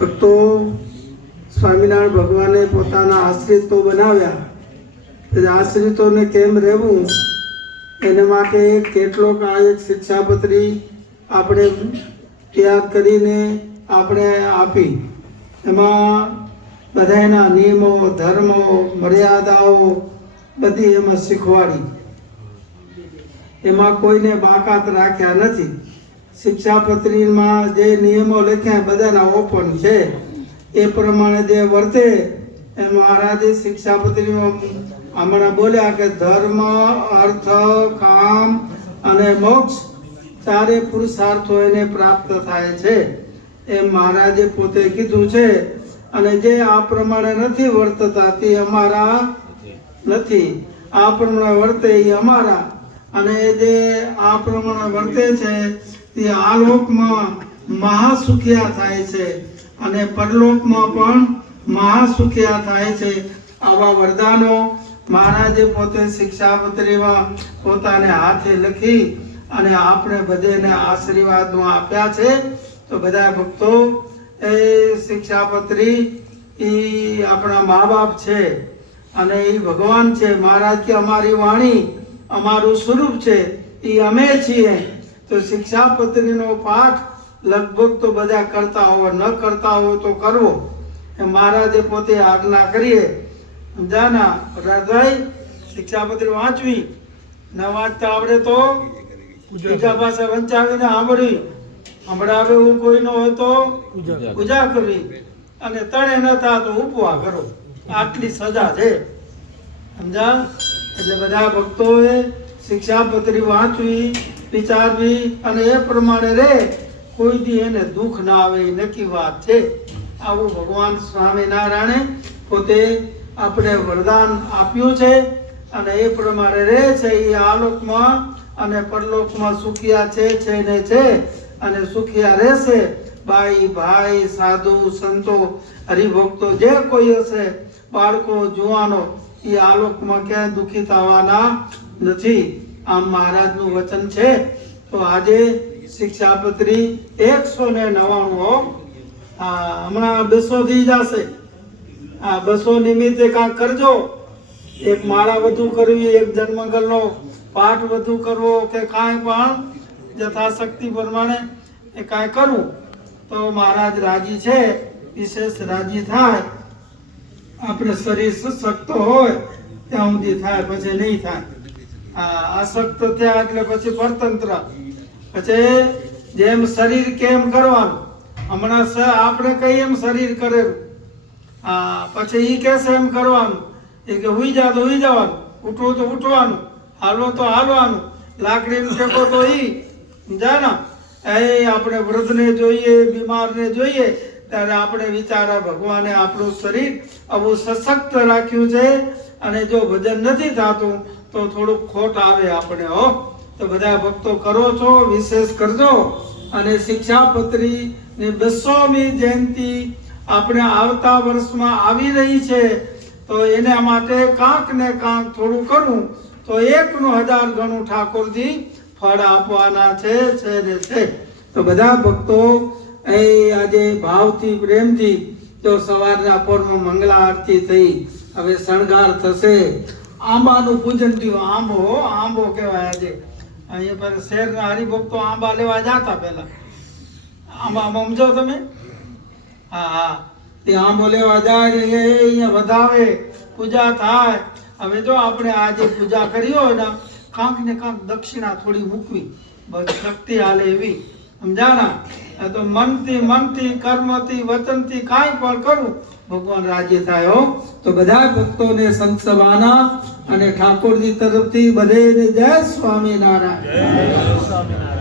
ભક્તો સ્વામિનારાયણ ભગવાને પોતાના આશ્રિતો બનાવ્યા. આશ્રિતોને કેમ રહેવું એના માટે કેટલોક આ એક શિક્ષાપત્રી આપણે તૈયાર કરીને આપણે આપી. એમાં બધા એના નિયમો, ધર્મો, મર્યાદાઓ બધી એમાં શીખવાડી. એમાં કોઈને બાકાત રાખ્યા નથી. શિક્ષાપત્રીમાં જે નિયમો લખ્યા બધાના ઓપન છે. એ પ્રમાણે જે વર્તે એ મહારાજે શિક્ષાપત્રીમાં હમણાં બોલ્યા કે ધર્મ, અર્થ, કામ અને મોક્ષ ચારે પુરુષાર્થો એને પ્રાપ્ત થાય છે એમ મહારાજે પોતે કીધું છે. અને જે આ પ્રમાણે નથી વર્તતા તે અમારા નથી. આ પ્રમાણે વર્તે એ અમારા. અને જે આ પ્રમાણે વર્તે છે તે આ લોકમાં મહાસુખિયા થાય છે અને પરલોકમાં પણ મહાસુખિયા થાય છે. આવા વરદાનો મહારાજે પોતે શિક્ષાપત્રીમાં પોતાને હાથે લખી અને આપણે બધાને આશીર્વાદો આપ્યા છે. તો બધા ભક્તો એ શિક્ષાપત્રી એ આપણા મા બાપ છે અને એ ભગવાન છે. મહારાજ કે અમારી વાણી અમારું સ્વરૂપ છે એ અમે છીએ. તો શિક્ષાપત્રીનો પાઠ લગભગ તો બધા કરતા હોય, ન કરતા હોય તો કરવો. મહારાજે પોતે આજ્ઞા કરીએ સમજાના હૃદય શિક્ષાપત્રી વાંચવી. ન વાંચતા આવડે તો બીજા પાસે વંચાવીને સાંભળવી. સંભળાવે એવું કોઈ ન હોય તો પૂજા કરવી. અને તણે ન થાય તો ઉપવા કરો. આટલી સજા છે સમજા. એટલે બધા ભક્તોએ શિક્ષાપત્રી વાંચવી, વિચારવી અને એ પ્રમાણે રહે. કોઈ દી એને દુઃખ ના આવે એ નક્કી વાત છે. આવું ભગવાન સ્વામિનારાયણે પોતે આપણે વરદાન આપ્યું છે અને એ પ્રમાણે રહે છે. એ આલોકમાં અને પરલોકમાં સુખિયા છે ને છે અને સુખિયા રહેશે. બાઈ, ભાઈ, સાધુ, સંતો, હરિભક્તો જે કોઈ હશે, બાળકો, જુવાનો, એ આલોકમાં ક્યાંય દુઃખી થવાના નથી. આમ મહારાજનું વચન છે. તો આજે શિક્ષાપત્રી 199 હમણાં 200 થઈ જશે. આ 200 નિમિત્તે કાંઈક કરજો. એક માળા વધુ કરવી, એક જન્મગલનો પાઠ વધુ કરવો કે કાંઈ પણ યથાશક્તિ પ્રમાણે એ કાંઈ કરવું તો મહારાજ રાજી છે. વિશેષ રાજી થાય. આપણે શરીર સશક્ત હોય ત્યાં સુધી થાય, પછી નહીં થાય. આસક્ત થયા એટલે પછી પરતંત્ર. પછી જેમ શરીર કેમ કરવાનું, હમણાં આપણે કહીએ એમ શરીર કરેલું. પછી ઈ કહેશે એમ કરવાનું. એ કે હુઈ જા તો હુઈ જવાનું, ઉઠવું તો ઉઠવાનું, હાલવો તો હાલવાનું, લાકડીનું ટેકો તો ઈ સમજાય. એ આપણે વૃદ્ધને જોઈએ, બીમારને જોઈએ ત્યારે આપણે વિચારા ભગવાને આપણું શરીર આવું સશક્ત રાખ્યું છે અને જો ભજન નથી થતું તો થોડુંક ખોટ આવે આપણે. તો બધા ભક્તો કરો છો, વિશેષ કરજો. અને શિક્ષાપત્રીની 200મી જયંતિ આપણે આવતા વર્ષમાં આવી રહી છે. તો એના માટે કાંક ને કાંક થોડું કરવું તો 1,000 ગણું ઠાકોરજી ફળ આપવાના છે ને છે. તો બધા ભક્તો એ આજે ભાવથી, પ્રેમથી જો સવારના પોરમાં મંગલા આરતી થઈ, હવે શણગાર થશે. આંબાનું પૂજન થયું. આંબો કહેવાય. આજે અહીંયા પર શહેરના હરિભક્તો આંબા લેવા જતા પહેલા. આંબા સમજો તમે? હા, તે આંબો લેવા જાય એ અહીંયા વધાવે, પૂજા થાય. હવે જો આપણે આજે પૂજા કરી હોય ને કાંક ને કાંક દક્ષિણા થોડી મૂકવી, બસ શક્તિ હાલે એવી સમજાણા. તો મનથી, કર્મથી, વચનથી કાંઈ પણ કરવું ભગવાન રાજી થાય. તો બધા ભક્તોને સંત સભાના અને ઠાકોરજી તરફથી બધે જય સ્વામિનારાયણ.